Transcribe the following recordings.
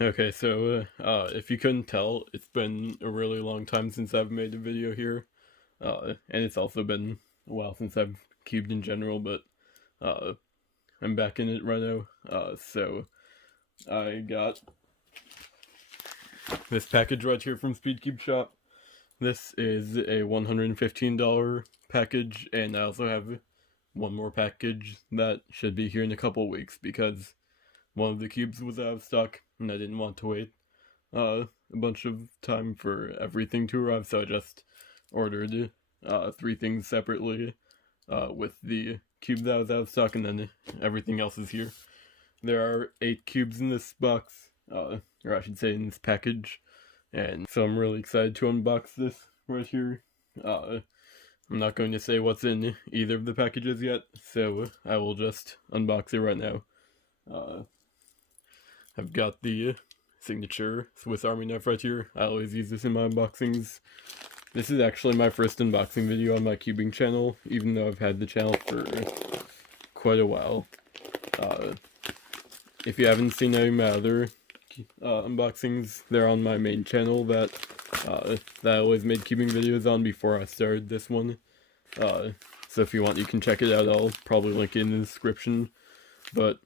Okay, so if you couldn't tell, it's been a really long time since I've made a video here, and it's also been a while since I've cubed in general, but uh, I'm back in it right now. So I got this package right here from SpeedCubeShop. This is a $115 package, and I also have one more package that should be here in a couple weeks because one of the cubes was out of stock, and I didn't want to wait a bunch of time for everything to arrive, so I just ordered three things separately with the cube that was out of stock, and then everything else is here. There are 8 cubes in this box, or I should say in this package, and so I'm really excited to unbox this right here. I'm not going to say what's in either of the packages yet, so I will just unbox it right now. I've got the signature Swiss Army knife right here. I always use this in my unboxings. This is actually my first unboxing video on my cubing channel, even though I've had the channel for quite a while. If you haven't seen any of my other unboxings, they're on my main channel that I always made cubing videos on before I started this one. So if you want, you can check it out. I'll probably link it in the description. But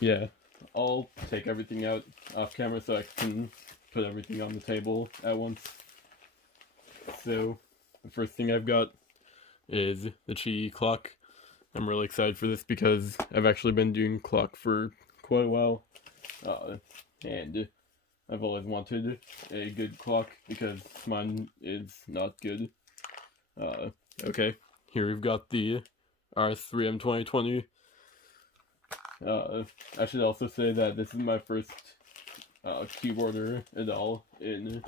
yeah, I'll take everything out off camera so I can put everything on the table at once. So the first thing I've got is the QiYi clock. I'm really excited for this because I've actually been doing clock for quite a while, and I've always wanted a good clock because mine is not good. Okay, here we've got the RS3M 2020. I should also say that this is my first cube order at all in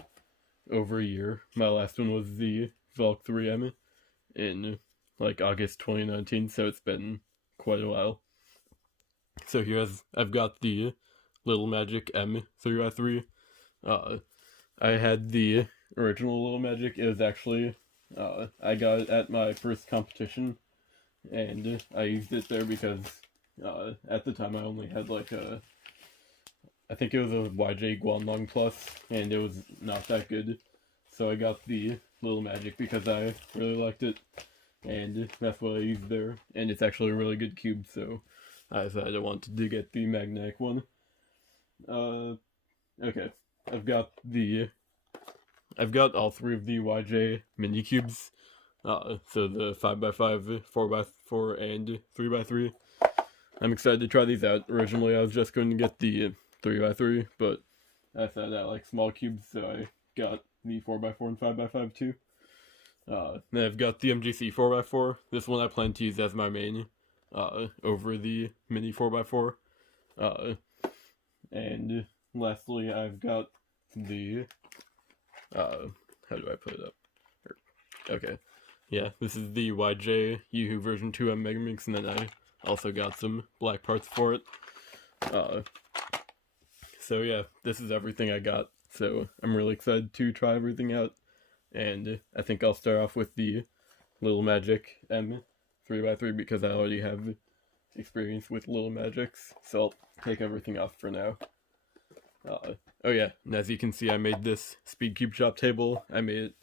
over a year. My last one was the ZhiLong 3M in like August 2019, so it's been quite a while. So here I've got the Little Magic M 3x3. I had the original Little Magic. It was actually, I got it at my first competition, and I used it there because at the time I only had like I think it was a YJ Guanlong Plus, and it was not that good. So I got the Little Magic because I really liked it, and that's what I used there. And it's actually a really good cube, so I decided I wanted to get the magnetic one. Okay, I've got all three of the YJ mini cubes. So the 5x5, 4x4, and 3x3. I'm excited to try these out. Originally I was just going to get the 3x3, but I decided I like small cubes, so I got the 4x4 and 5x5 too. Then I've got the MGC 4x4. This one I plan to use as my main, over the mini 4x4. And lastly, I've got the, how do I put it up? Okay, yeah, this is the YJ YuHu version 2 M Megaminx, and then I also got some black parts for it. So yeah, this is everything I got. So I'm really excited to try everything out. And I think I'll start off with the Little Magic M 3x3 because I already have experience with Little Magics. So I'll take everything off for now. Oh yeah, and as you can see, I made this SpeedCubeShop table. I made it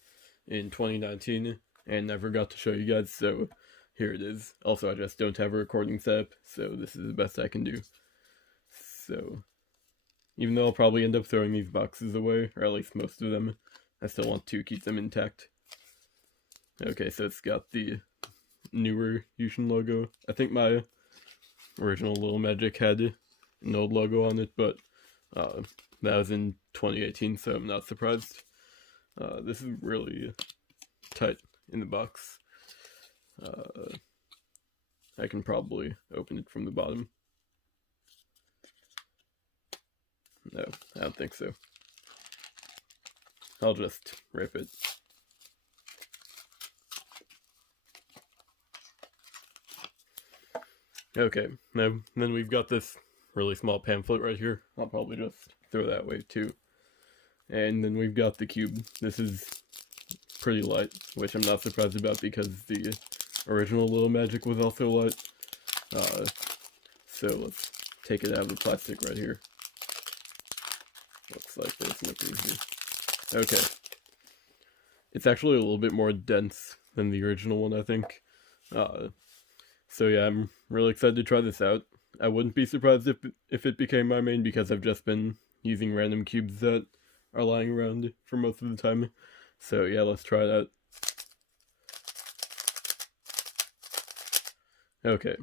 in 2019 and never got to show you guys, so here it is. Also, I just don't have a recording setup, so this is the best I can do. So, even though I'll probably end up throwing these boxes away, or at least most of them, I still want to keep them intact. Okay, so it's got the newer YuXin logo. I think my original Little Magic had an old logo on it, but that was in 2018, so I'm not surprised. This is really tight in the box. I can probably open it from the bottom. No, I don't think so. I'll just rip it. Okay, now then we've got this really small pamphlet right here. I'll probably just throw that away too. And then we've got the cube. This is pretty light, which I'm not surprised about because the original Little Magic was also light. So let's take it out of the plastic right here. looks like there's nothing here. Okay. It's actually a little bit more dense than the original one, I think. So yeah, I'm really excited to try this out. I wouldn't be surprised if it became my main, because I've just been using random cubes that are lying around for most of the time. So yeah, let's try it out. Okay,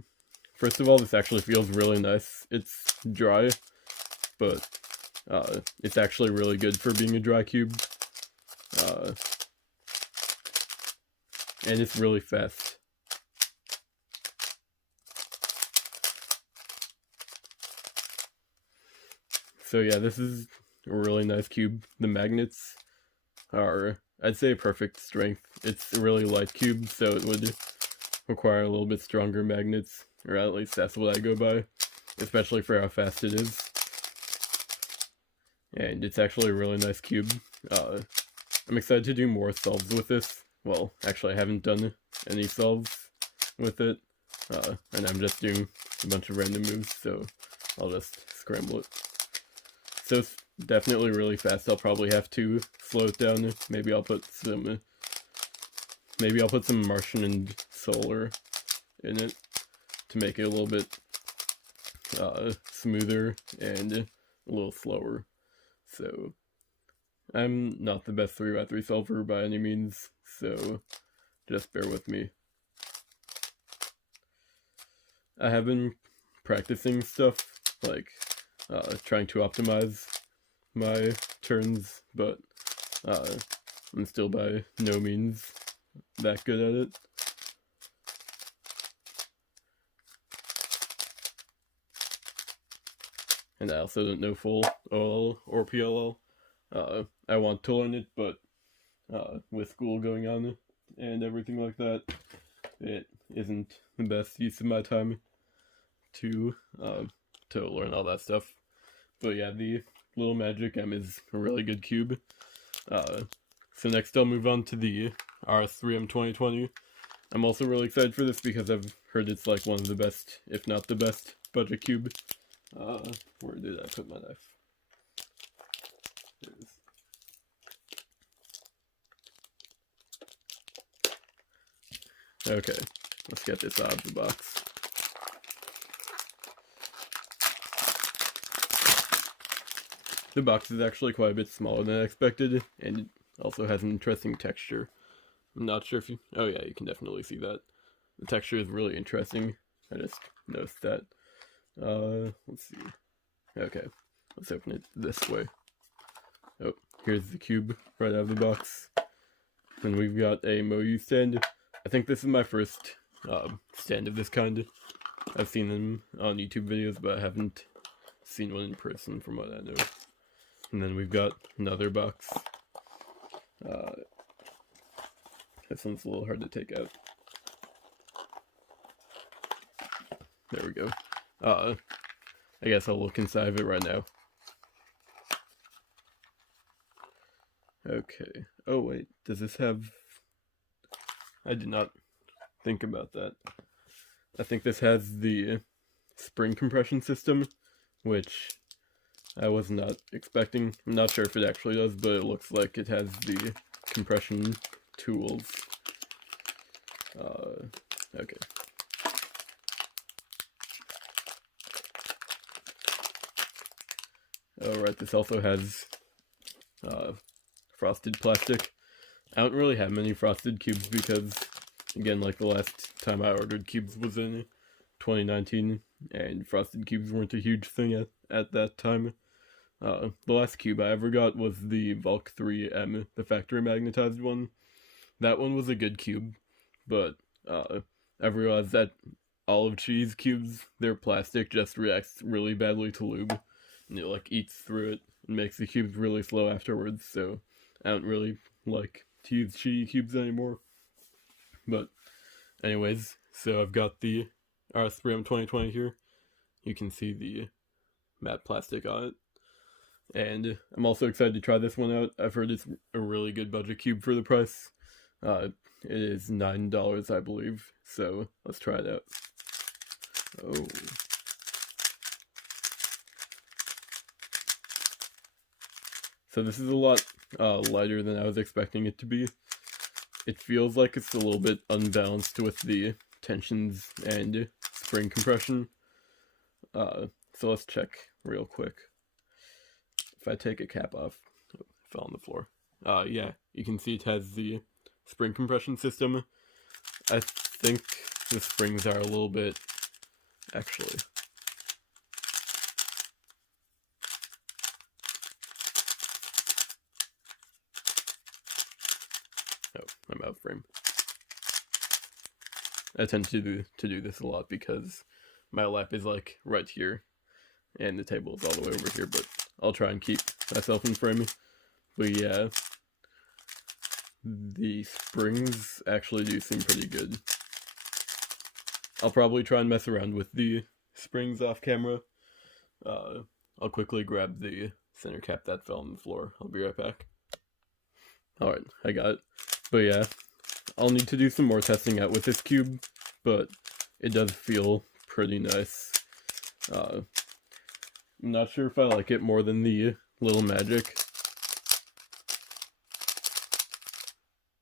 first of all, this actually feels really nice. It's dry, but it's actually really good for being a dry cube. And it's really fast. So yeah, this is a really nice cube. The magnets are, I'd say, perfect strength. It's a really light cube, so it would require a little bit stronger magnets, or at least that's what I go by, especially for how fast it is. And it's actually a really nice cube. I'm excited to do more solves with this. Well, actually I haven't done any solves with it, and I'm just doing a bunch of random moves, so I'll just scramble it. So it's definitely really fast. I'll probably have to slow it down. Maybe I'll put some Martian and Solar in it to make it a little bit smoother and a little slower. So I'm not the best 3x3 solver by any means, so just bear with me. I have been practicing stuff, like trying to optimize my turns, but I'm still by no means that good at it. And I also don't know full OLL or PLL. I want to learn it, but with school going on and everything like that, it isn't the best use of my time to learn all that stuff. But yeah, the Little Magic M is a really good cube. So next I'll move on to the RS3M 2020. I'm also really excited for this because I've heard it's like one of the best, if not the best, budget cube. Where did I put my knife? There it is. Okay, let's get this out of the box. The box is actually quite a bit smaller than I expected, and it also has an interesting texture. I'm not sure if you... Oh yeah, you can definitely see that. The texture is really interesting. I just noticed that. Let's see. Okay, let's open it this way. Oh, here's the cube right out of the box. And we've got a MoYu stand. I think this is my first stand of this kind. I've seen them on YouTube videos, but I haven't seen one in person from what I know. And then we've got another box. This one's a little hard to take out. There we go. I guess I'll look inside of it right now. Okay. Oh wait, does this have... I did not think about that. I think this has the spring compression system, which I was not expecting. I'm not sure if it actually does, but it looks like it has the compression tools. Okay. Alright, this also has frosted plastic. I don't really have many frosted cubes because, again, like the last time I ordered cubes was in 2019, and frosted cubes weren't a huge thing at that time. The last cube I ever got was the Vulk 3M, the factory magnetized one. That one was a good cube, but I've realized that olive cheese cubes, their plastic just reacts really badly to lube, and it like eats through it and makes the cubes really slow afterwards, so I don't really like to use QiYi cubes anymore. But anyways, so I've got the RS3M 2020 here. You can see the matte plastic on it. And I'm also excited to try this one out. I've heard it's a really good budget cube for the price. It is $9, I believe. So let's try it out. Oh. So this is a lot lighter than I was expecting it to be. It feels like it's a little bit unbalanced with the tensions and spring compression. So let's check real quick. If I take a cap off, oh, it fell on the floor. Yeah, you can see it has the spring compression system. I think the springs are a little bit, actually. Oh, I'm out of frame. I tend to do this a lot because my lap is like right here, and the table is all the way over here, but I'll try and keep myself in frame. But yeah, the springs actually do seem pretty good. I'll probably try and mess around with the springs off camera. I'll quickly grab the center cap that fell on the floor. I'll be right back. Alright, I got it. But yeah, I'll need to do some more testing out with this cube, but it does feel pretty nice. I'm not sure if I like it more than the Little Magic.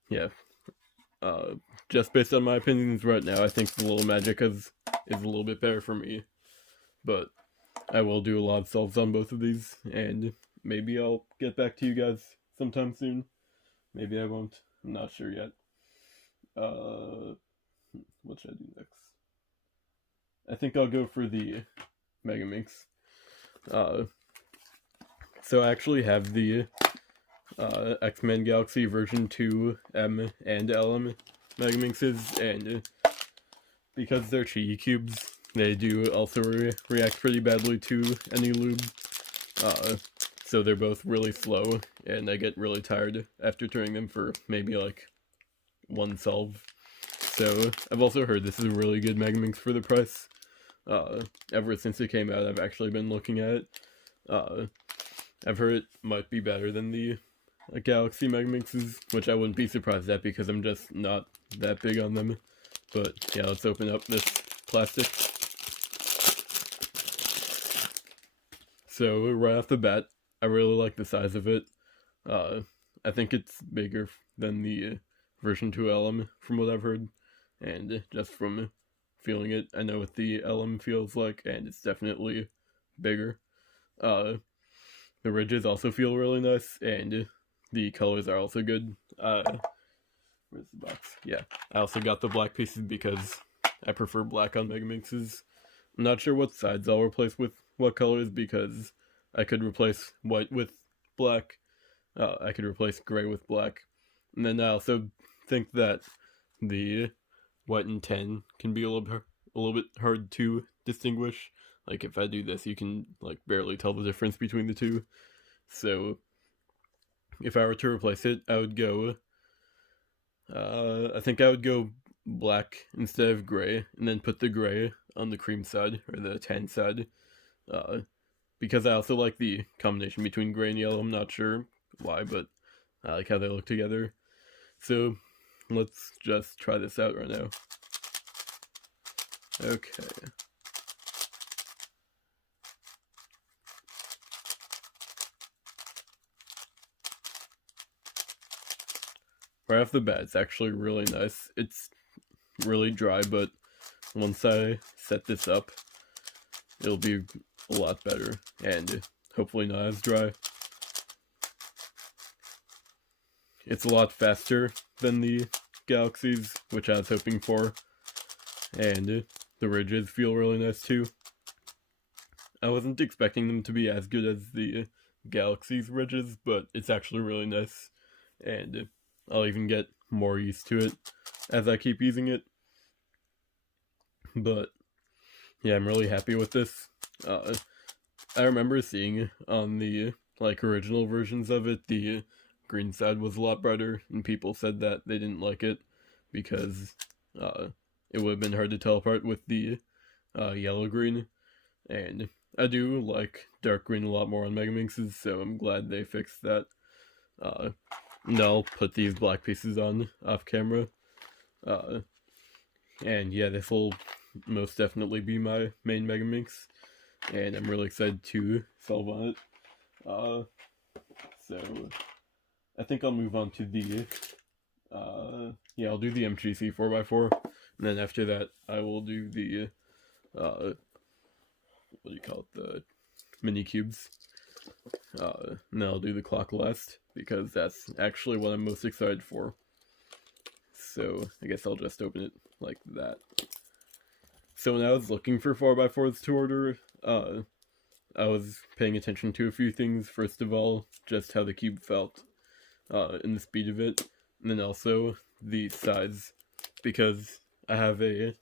Yeah. Just based on my opinions right now, I think the Little Magic is a little bit better for me. But I will do a lot of solves on both of these, and maybe I'll get back to you guys sometime soon. Maybe I won't. I'm not sure yet. What should I do next? I think I'll go for the Megaminx. So I actually have the X-Men Galaxy version 2 M and LM Megaminxes, and because they're QiYi, they do also react pretty badly to any lube. So they're both really slow, and I get really tired after turning them for maybe like one solve. So I've also heard this is a really good Megaminx for the price. Ever since it came out, I've actually been looking at it. I've heard it might be better than the Galaxy Megaminxes, which I wouldn't be surprised at because I'm just not that big on them. But yeah, let's open up this plastic. So right off the bat, I really like the size of it. I think it's bigger than the version 2 LM from what I've heard, and just from feeling it, I know what the LM feels like, and it's definitely bigger. The ridges also feel really nice, and the colors are also good. Where's the box? Yeah, I also got the black pieces because I prefer black on Megaminxes. I'm not sure what sides I'll replace with what colors, because I could replace white with black, I could replace gray with black, and then I also think that the white and tan can be a little bit hard to distinguish. Like if I do this, you can like barely tell the difference between the two. So if I were to replace it, I would go, I think I would go black instead of gray, and then put the gray on the cream side, or the tan side, because I also like the combination between gray and yellow. I'm not sure why, but I like how they look together. So let's just try this out right now. Okay. Right off the bat, it's actually really nice. It's really dry, but once I set this up, it'll be a lot better, and hopefully not as dry. It's a lot faster than the Galaxies, which I was hoping for, and the ridges feel really nice too. I wasn't expecting them to be as good as the Galaxies ridges, but it's actually really nice, and I'll even get more used to it as I keep using it. But yeah, I'm really happy with this. I remember seeing on the like original versions of it, the green side was a lot brighter, and people said that they didn't like it because it would have been hard to tell apart with the yellow-green. And I do like dark green a lot more on Megaminxes, so I'm glad they fixed that. And I'll put these black pieces on off camera. And yeah, this will most definitely be my main Megaminx, and I'm really excited to solve on it. So I think I'll move on to the yeah, I'll do the MGC 4x4, and then after that I will do the what do you call it, the mini cubes. And then I'll do the clock last, because that's actually what I'm most excited for. So I guess I'll just open it like that. So when I was looking for 4x4s to order, I was paying attention to a few things. First of all, just how the cube felt, and the speed of it, and then also the size, because I have a,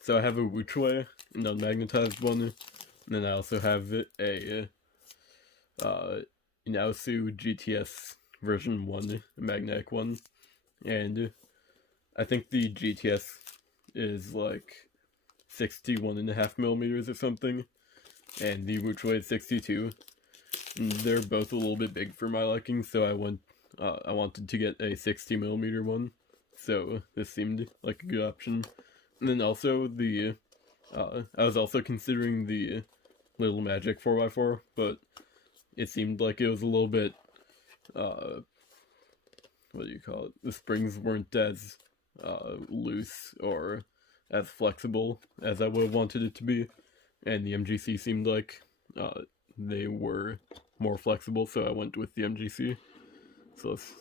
so I have a YuXin, an unmagnetized one, and then I also have a, an ZhiSu GTS version 1, a magnetic one, and I think the GTS is like 61.5 millimeters or something, and the YuXin is 62. And they're both a little bit big for my liking, so I wanted to get a 60 millimeter one, so this seemed like a good option. And then also the I was also considering the Little Magic 4x4, but it seemed like it was a little bit what do you call it? The springs weren't as loose or as flexible as I would have wanted it to be, and the MGC seemed like they were more flexible, so I went with the MGC. So let's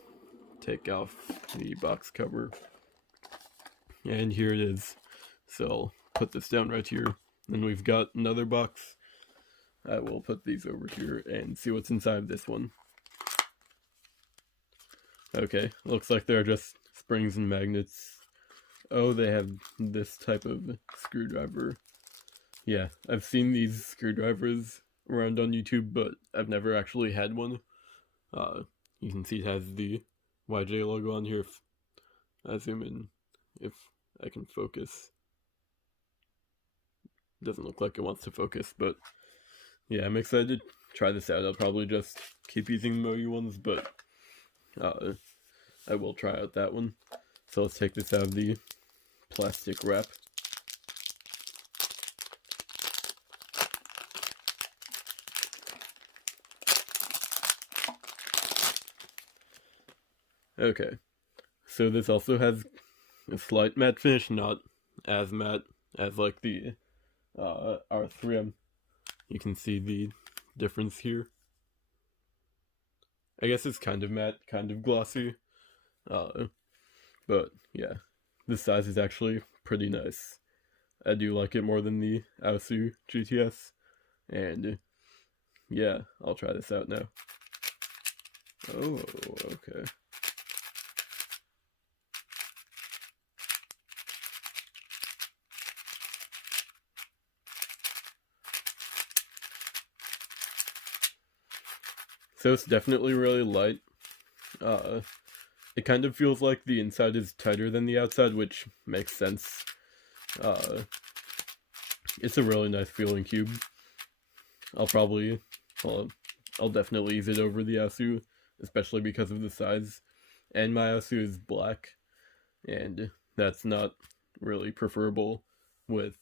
take off the box cover, and here it is. So I'll put this down right here. Then we've got another box. I will put these over here and see what's inside this one. Okay, looks like they're just springs and magnets. Oh, they have this type of screwdriver. Yeah, I've seen these screwdrivers around on YouTube, but I've never actually had one. You can see it has the YJ logo on here. If I zoom in, if I can focus. Doesn't look like it wants to focus, but yeah, I'm excited to try this out. I'll probably just keep using the MoYu ones, but I will try out that one. So let's take this out of the plastic wrap. Okay, so this also has a slight matte finish, not as matte as like the R3M. You can see the difference here. I guess it's kind of matte, kind of glossy, but yeah, the size is actually pretty nice. I do like it more than the ZhiSu GTS, and yeah, I'll try this out now. Oh, okay. So it's definitely really light. It kind of feels like the inside is tighter than the outside, which makes sense. It's a really nice feeling cube. I'll definitely use it over the ZhiSu, especially because of the size. And my ZhiSu is black, and that's not really preferable with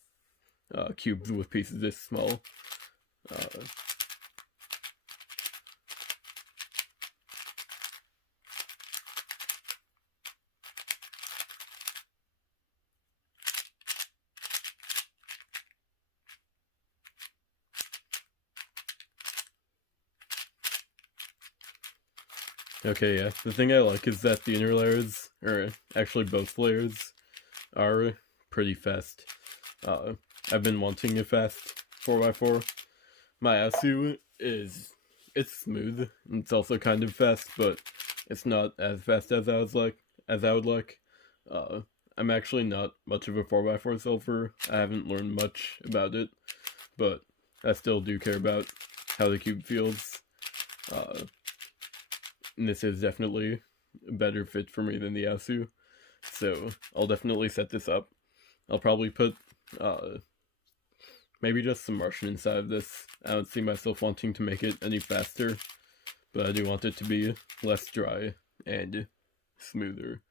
cubes with pieces this small. Okay, yeah, the thing I like is that the inner layers, or actually both layers, are pretty fast. I've been wanting a fast 4x4. My ZhiSu it's smooth, and it's also kind of fast, but it's not as fast as I would like. I'm actually not much of a 4x4 solver. I haven't learned much about it, but I still do care about how the cube feels. And this is definitely a better fit for me than the ZhiSu, so I'll definitely set this up. I'll probably put maybe just some Martian inside of this. I don't see myself wanting to make it any faster, but I do want it to be less dry and smoother.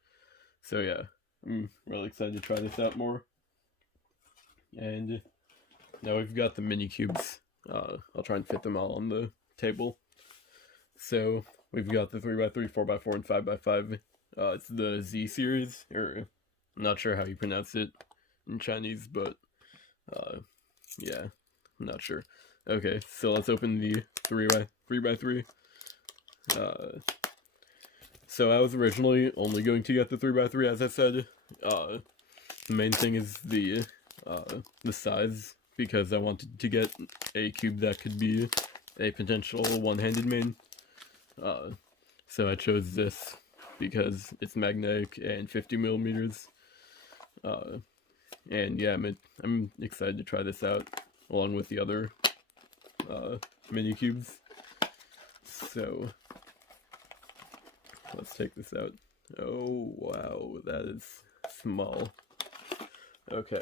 So yeah, I'm really excited to try this out more. And now we've got the mini cubes. I'll try and fit them all on the table. So we've got the 3x3, 4x4, and 5x5. It's the Z series, or I'm not sure how you pronounce it in Chinese, but yeah, I'm not sure. Okay, so let's open the 3x3. So I was originally only going to get the 3x3, as I said. The main thing is the size, because I wanted to get a cube that could be a potential one-handed main. So I chose this because it's magnetic and 50 millimeters. And yeah, I'm excited to try this out along with the other mini cubes. So let's take this out. Oh wow, that is small. Okay,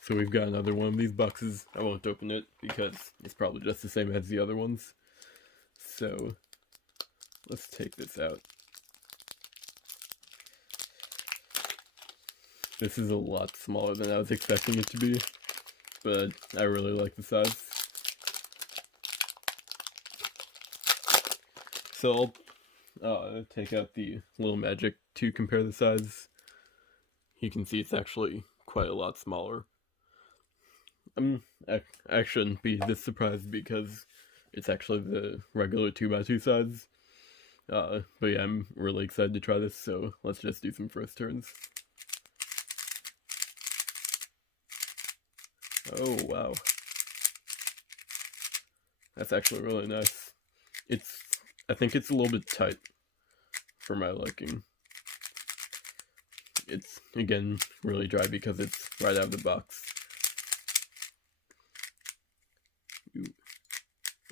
so we've got another one of these boxes. I won't open it because it's probably just the same as the other ones. So let's take this out. This is a lot smaller than I was expecting it to be, but I really like the size. So I'll take out the little magic to compare the size. You can see it's actually quite a lot smaller. I shouldn't be this surprised because it's actually the regular 2x2 size. But yeah, I'm really excited to try this, so let's just do some first turns. Oh wow. That's actually really nice. I think it's a little bit tight for my liking. It's, again, really dry because it's right out of the box.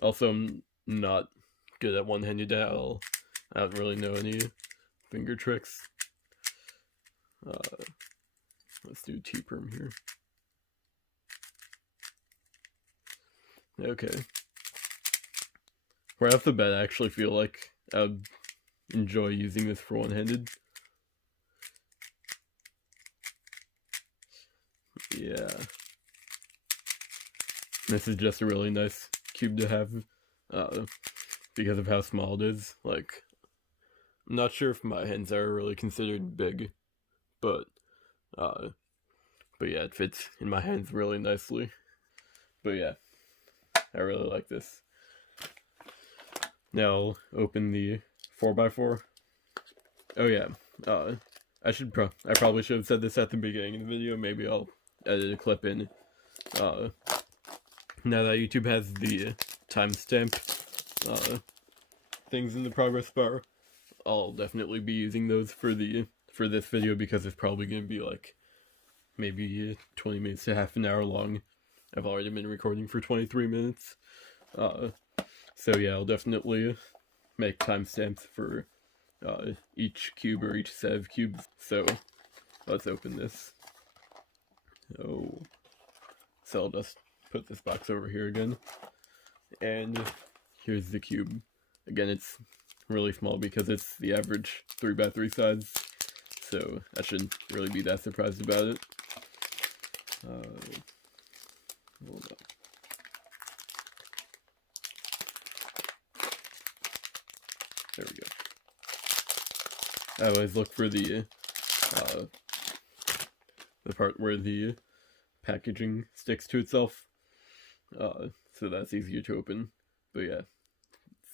Also, I'm not good at one-handed dowel. I don't really know any finger tricks. Let's do T-perm here. Okay. Right off the bat, I actually feel like I would enjoy using this for one-handed. Yeah. This is just a really nice cube to have, because of how small it is. Like, I'm not sure if my hands are really considered big, but yeah, it fits in my hands really nicely. But yeah, I really like this. Now I'll open the 4x4. Oh yeah, I probably should have said this at the beginning of the video. Maybe I'll edit a clip in. Now that YouTube has the timestamp things in the progress bar, I'll definitely be using those for this video because it's probably going to be like maybe 20 minutes to half an hour long. I've already been recording for 23 minutes. So yeah, I'll definitely make timestamps for each cube or each set of cubes. So let's open this. Oh, so I'll just put this box over here again. And here's the cube. Again, it's really small because it's the average 3x3 size. So I shouldn't really be that surprised about it. Hold on. There we go. I always look for the part where the packaging sticks to itself, so that's easier to open. But yeah,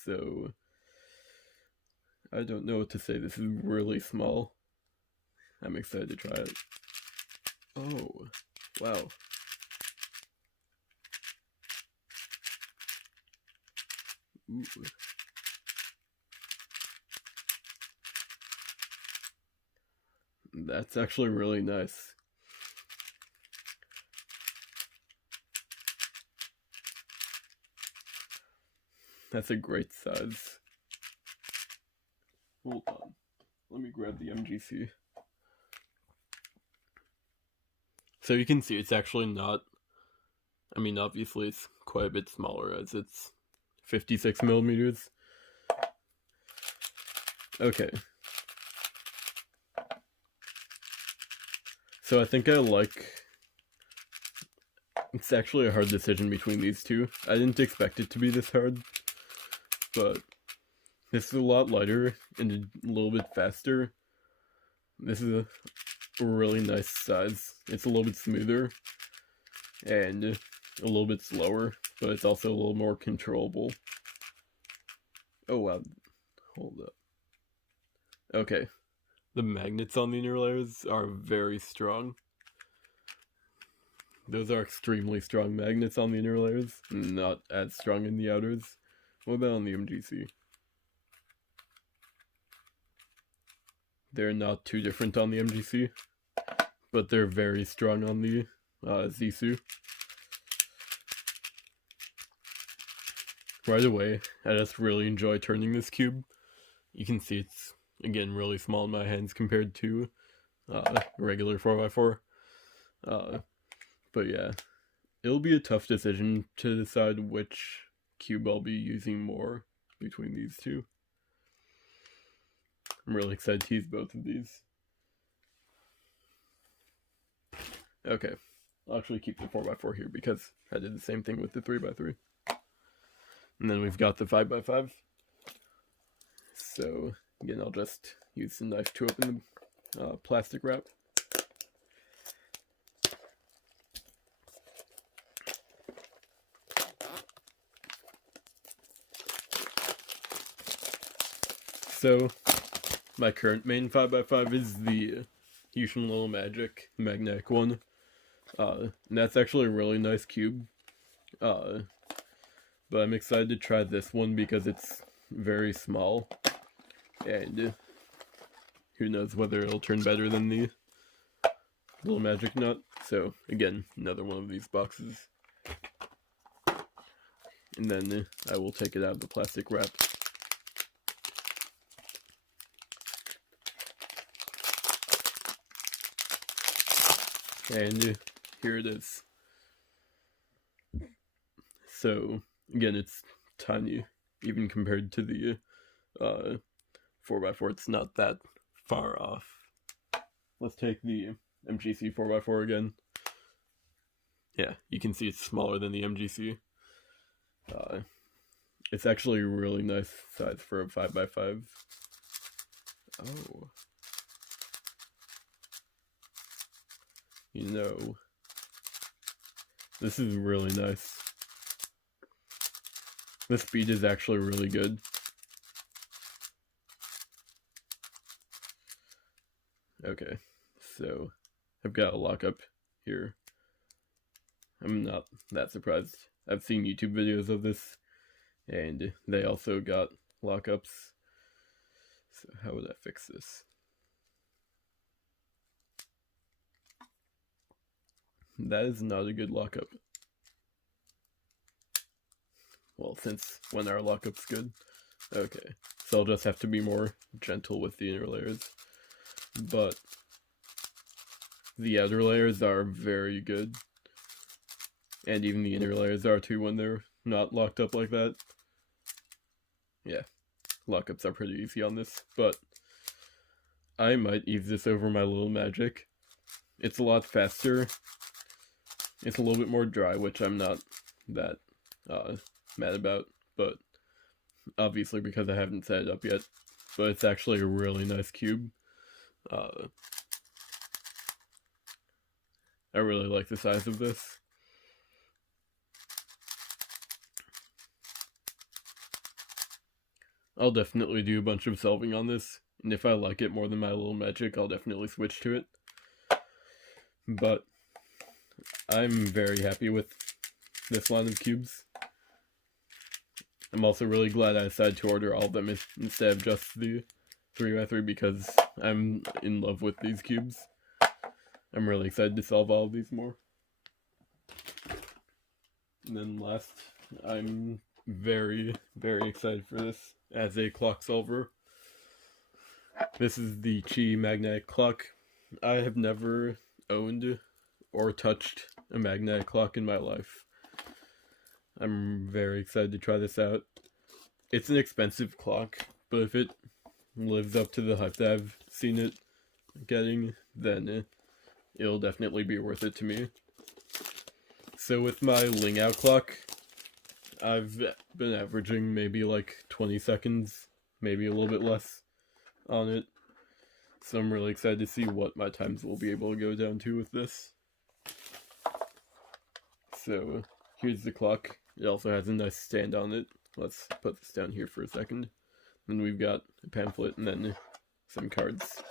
so I don't know what to say. This is really small. I'm excited to try it. Oh, wow. Ooh. That's actually really nice. That's a great size. Hold on. Let me grab the MGC. So you can see it's actually not, I mean, obviously it's quite a bit smaller as it's 56 millimeters. Okay. So I think I like, it's actually a hard decision between these two. I didn't expect it to be this hard, but This is a lot lighter and a little bit faster. This is a really nice size. It's a little bit smoother and a little bit slower, but it's also a little more controllable. Oh wow, hold up. Okay, the magnets on the inner layers are very strong. Those are extremely strong magnets on the inner layers, not as strong in the outers. What about on the MGC? They're not too different on the MGC, but they're very strong on the ZhiSu. Right away, I just really enjoy turning this cube. You can see it's, again, really small in my hands compared to regular 4x4. But yeah, it'll be a tough decision to decide which cube I'll be using more between these two. I'm really excited to use both of these. Okay, I'll actually keep the 4x4 here because I did the same thing with the 3x3. And then we've got the 5x5. So, again, I'll just use the knife to open the plastic wrap. So, my current main 5x5 is the YuXin Little Magic magnetic one. And that's actually a really nice cube. But I'm excited to try this one because it's very small. And who knows whether it'll turn better than the Little Magic Nut. So, again, another one of these boxes. And then I will take it out of the plastic wrap. And here it is. So, again, it's tiny, even compared to the 4x4. It's not that far off. Let's take the MGC 4x4 again. Yeah, you can see it's smaller than the MGC. It's actually a really nice size for a 5x5. Oh. You know, this is really nice. The speed is actually really good. Okay, so I've got a lockup here. I'm not that surprised. I've seen YouTube videos of this, and they also got lockups. So how would I fix this? That is not a good lockup. Well, since when our lockup's good. Okay, so I'll just have to be more gentle with the inner layers. But the outer layers are very good. And even the inner layers are too when they're not locked up like that. Yeah, lockups are pretty easy on this, but I might use this over my Little Magic. It's a lot faster. It's a little bit more dry, which I'm not that mad about, but obviously because I haven't set it up yet. But it's actually a really nice cube. I really like the size of this. I'll definitely do a bunch of solving on this, and if I like it more than my Little Magic, I'll definitely switch to it. But I'm very happy with this line of cubes. I'm also really glad I decided to order all of them instead of just the 3x3 because I'm in love with these cubes. I'm really excited to solve all of these more. And then last, I'm very, very excited for this as a clock solver. This is the QiYi magnetic clock. I have never owned or touched a magnetic clock in my life. I'm very excited to try this out. It's an expensive clock, but if it lives up to the hype that I've seen it getting, then it'll definitely be worth it to me. So with my Ling Out clock, I've been averaging maybe like 20 seconds maybe a little bit less on it. So I'm really excited to see what my times will be able to go down to with this. So here's the clock. It also has a nice stand on it. Let's put this down here for a second. Then we've got a pamphlet and then some cards.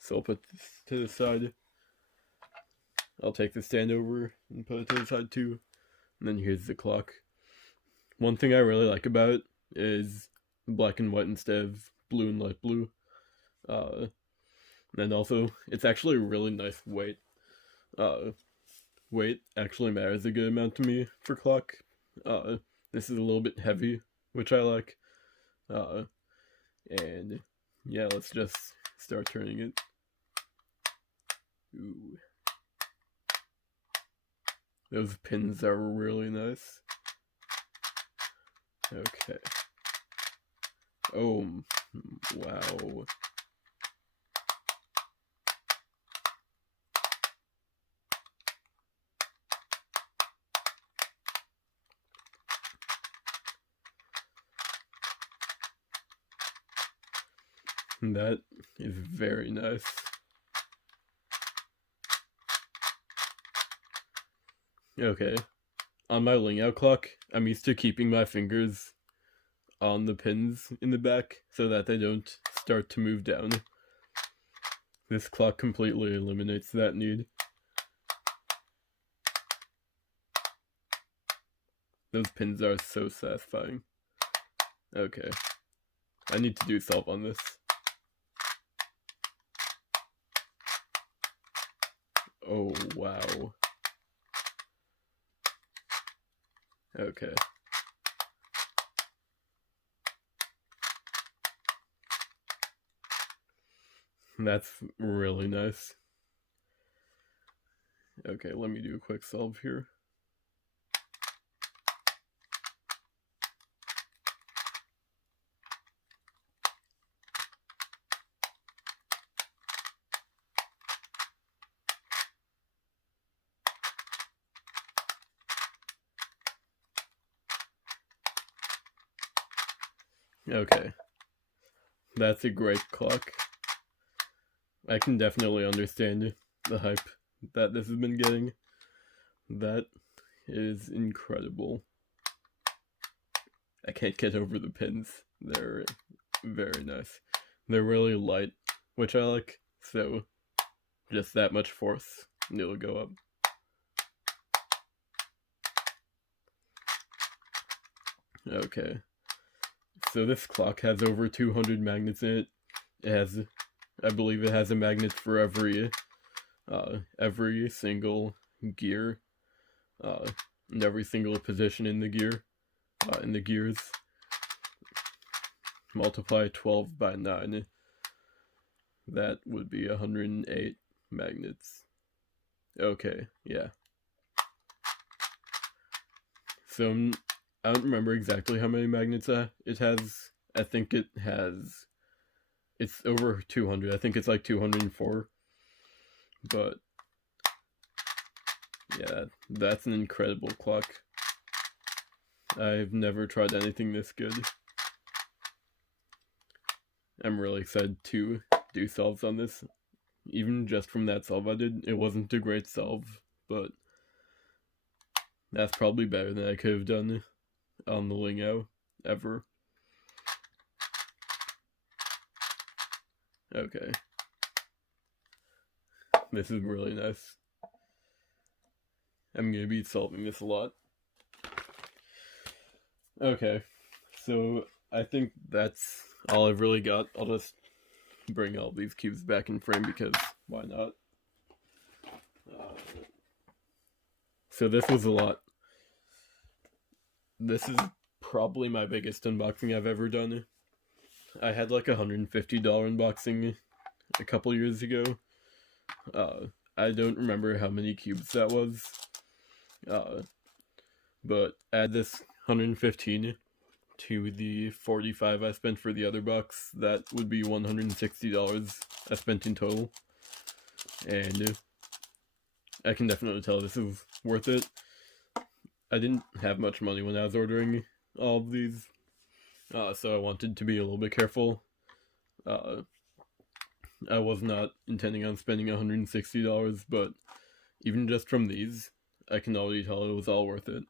So I'll put this to the side. I'll take the stand over and put it to the side too. And then here's the clock. One thing I really like about it is black and white instead of blue and light blue. And also, it's actually a really nice weight. Weight actually matters a good amount to me for clock. This is a little bit heavy, which I like. And yeah, let's just start turning it. Ooh. Those pins are really nice. Okay. Oh, wow. That is very nice. Okay. On my Ling Out clock, I'm used to keeping my fingers on the pins in the back so that they don't start to move down. This clock completely eliminates that need. Those pins are so satisfying. Okay. I need to do solve on this. Oh, wow. Okay. That's really nice. Okay, let me do a quick solve here. Okay, that's a great clock. I can definitely understand the hype that this has been getting. That is incredible. I can't get over the pins. They're very nice. They're really light, which I like, so just that much force and it'll go up. Okay. So this clock has over 200 magnets in it. It has, I believe it has a magnet for every single gear, and every single position in the gear, in the gears. Multiply 12 by 9. That would be 108 magnets. Okay, yeah. So I don't remember exactly how many magnets it has. I think it's over 200. I think it's like 204. But yeah, that's an incredible clock. I've never tried anything this good. I'm really excited to do solves on this. Even just from that solve I did, it wasn't a great solve, but that's probably better than I could have done on the Ling Out ever. Okay. This is really nice. I'm gonna be solving this a lot. Okay, so I think that's all I've really got. I'll just bring all these cubes back in frame because why not? So this was a lot. This is probably my biggest unboxing I've ever done. I had like $150 unboxing a couple years ago. I don't remember how many cubes that was. But add this 115 to the 45 I spent for the other box, that would be $160 I spent in total. And I can definitely tell this is worth it. I didn't have much money when I was ordering all of these, so I wanted to be a little bit careful. I was not intending on spending $160, but even just from these, I can already tell it was all worth it.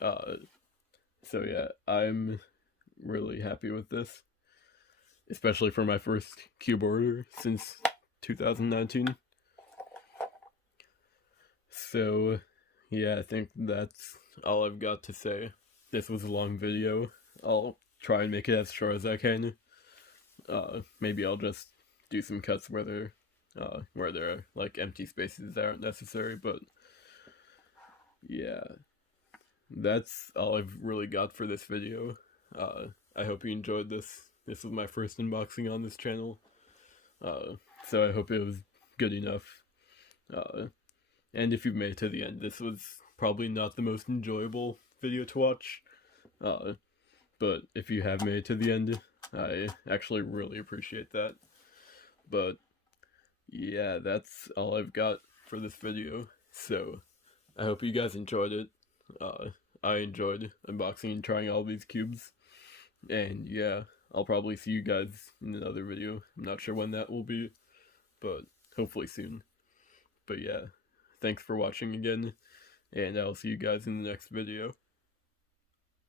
So yeah, I'm really happy with this, especially for my first cube order since 2019. So yeah, I think that's all I've got to say. This was a long video. I'll try and make it as short as I can. Maybe I'll just do some cuts where there are like empty spaces that aren't necessary, but yeah, that's all I've really got for this video. I hope you enjoyed this. This was my first unboxing on this channel, so I hope it was good enough. And if you've made it to the end, this was probably not the most enjoyable video to watch, but if you have made it to the end, I actually really appreciate that. But yeah, that's all I've got for this video, so I hope you guys enjoyed it. I enjoyed unboxing and trying all these cubes, and yeah, I'll probably see you guys in another video. I'm not sure when that will be, but hopefully soon. But yeah, thanks for watching again, and I'll see you guys in the next video.